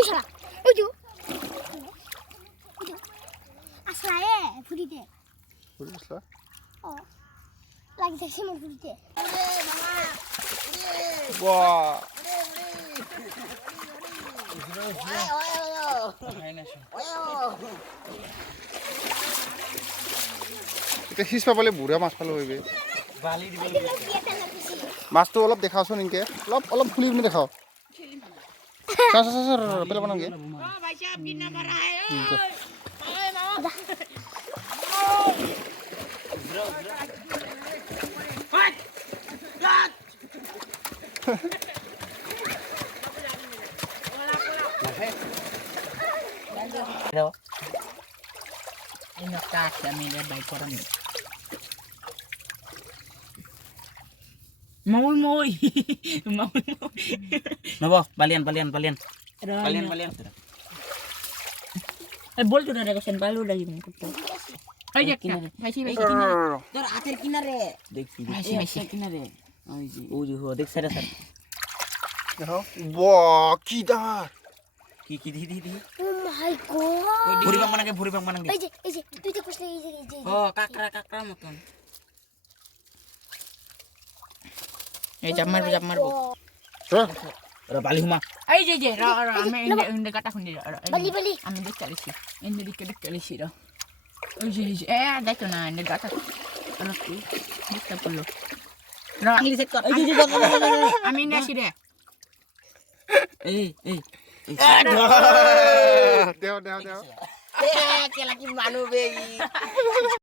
ওই শালা ওই যে আসলে ফুটিতে বুঝলা ও লাগতেছে মোর ফুটিতে বাহ এটা হিসপা বলে বুঢ়া মাছ পালো হইবে মাছটো অলপ দেখাওচোন এনেকে অলপ অলপ খুলি পিনে দেখাও চাৰ চাৰ চাৰ পেলাব নালাগে Mau mau. Nabo, balian. Bol tu dah ada kesen balu lagi mengkutu. Ayo kita, masih kinare. Dor akhir kinare. Masih kinare. Oh ji ho, dek sada. দেখাও বাহ কি দার Ki di. ও মাই গড Buri bang manang এই যে তুই তো কইছিস এই যে Oh, kakra mutun. Jamar. Ora bali huma. Ay je, ra ame inde kata kundi. Bali Ame dik kalisi. Inde dik kalisi ra. Oh je. Ada tu na inde kata. Ora tu. Kita perlu. Ra angli set kor. Ay je. Ame inde sire. দেও দেও দেও Eh, lagi manu be.